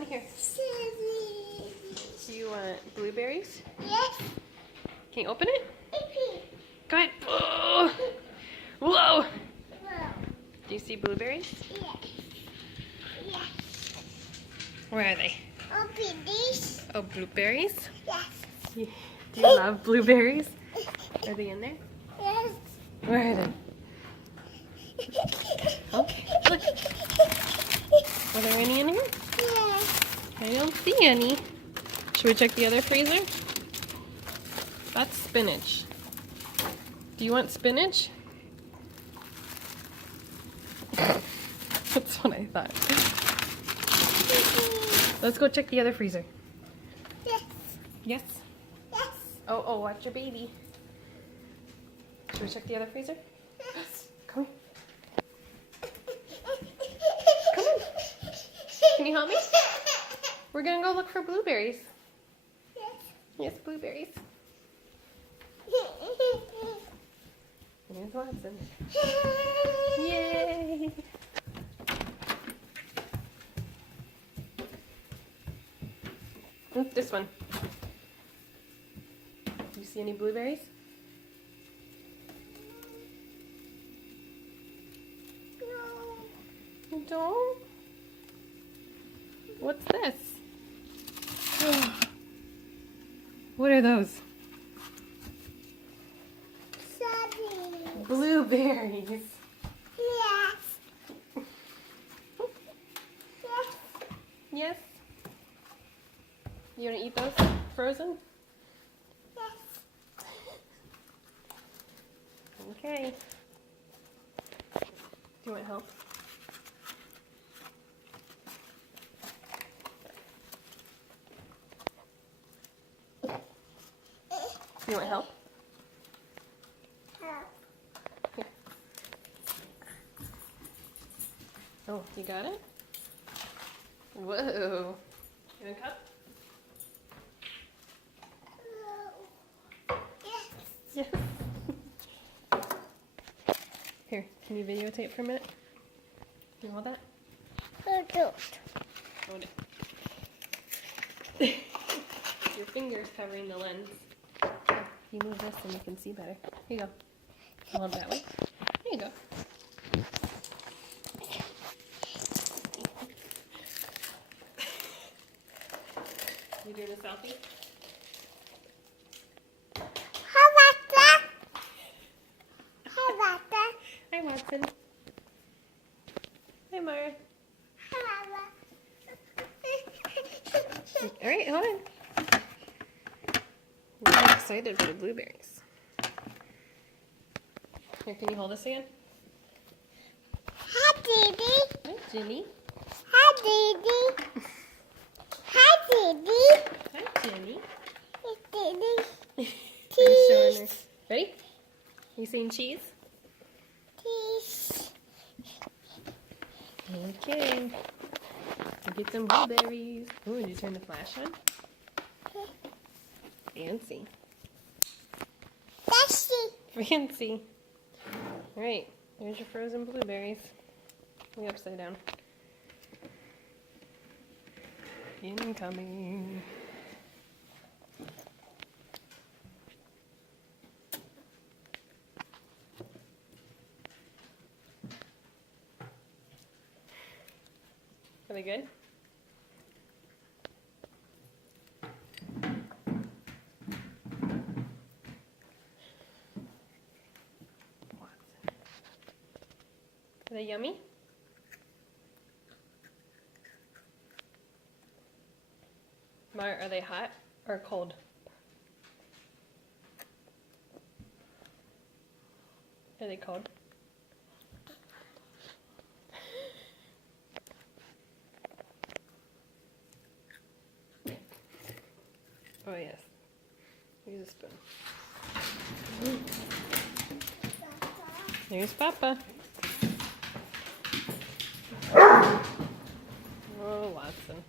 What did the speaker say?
in here? Do you want blueberries? Yes. Can you open it? Go ahead. Oh. Whoa! Do you see blueberries? Yes. Yes. Where are they? Open this. Oh, blueberries? Yes. Do you love blueberries? Are they in there? Yes. Where are they? Okay, look. Are there any in here? Yes. I don't see any. Should we check the other freezer? That's spinach. Do you want spinach? That's what I thought. Let's go check the other freezer. Yes. Yes? Yes. Oh, watch your baby. Should we check the other freezer? Yes. Come here. Come on. Can you help me? We're gonna go look for blueberries. Yes. Yes, blueberries. Here's Watson. Yay! Oop, this one. Do you see any blueberries? No. You don't? What's this? What are those? Sorry. Blueberries. Yes. Yes. Yes? You want to eat those frozen? Yes. Okay. Do you want help? You want help? Here. Oh, you got it? Whoa. You want a cup? Yes. Yes. Here, can you videotape for a minute? Can you hold that? Hold it. Your finger's covering the lens. You move this and you can see better. Here you go. Hold that way. There you go. You doing a selfie? How about that? How about that? Hi, Watson. Hi, Mara. How about that? All right, hold on. I'm excited for the blueberries. Here, can you hold this again? Hi, Didi. Hi, Jimmy. Hi, Didi. Hi, Didi. Hi, Jimmy. Hey, Didi. Are you showing her? Cheese. Ready? You saying cheese? Cheese. Okay. Get some blueberries. Ooh, did you turn the flash on? Fancy. That's it. Fancy. All right, there's your frozen blueberries. Way upside down. Incoming. Are they good? Are they yummy? Mar, are they hot or cold? Are they cold? Oh yes. Use a spoon. There's Papa. Oh, Watson.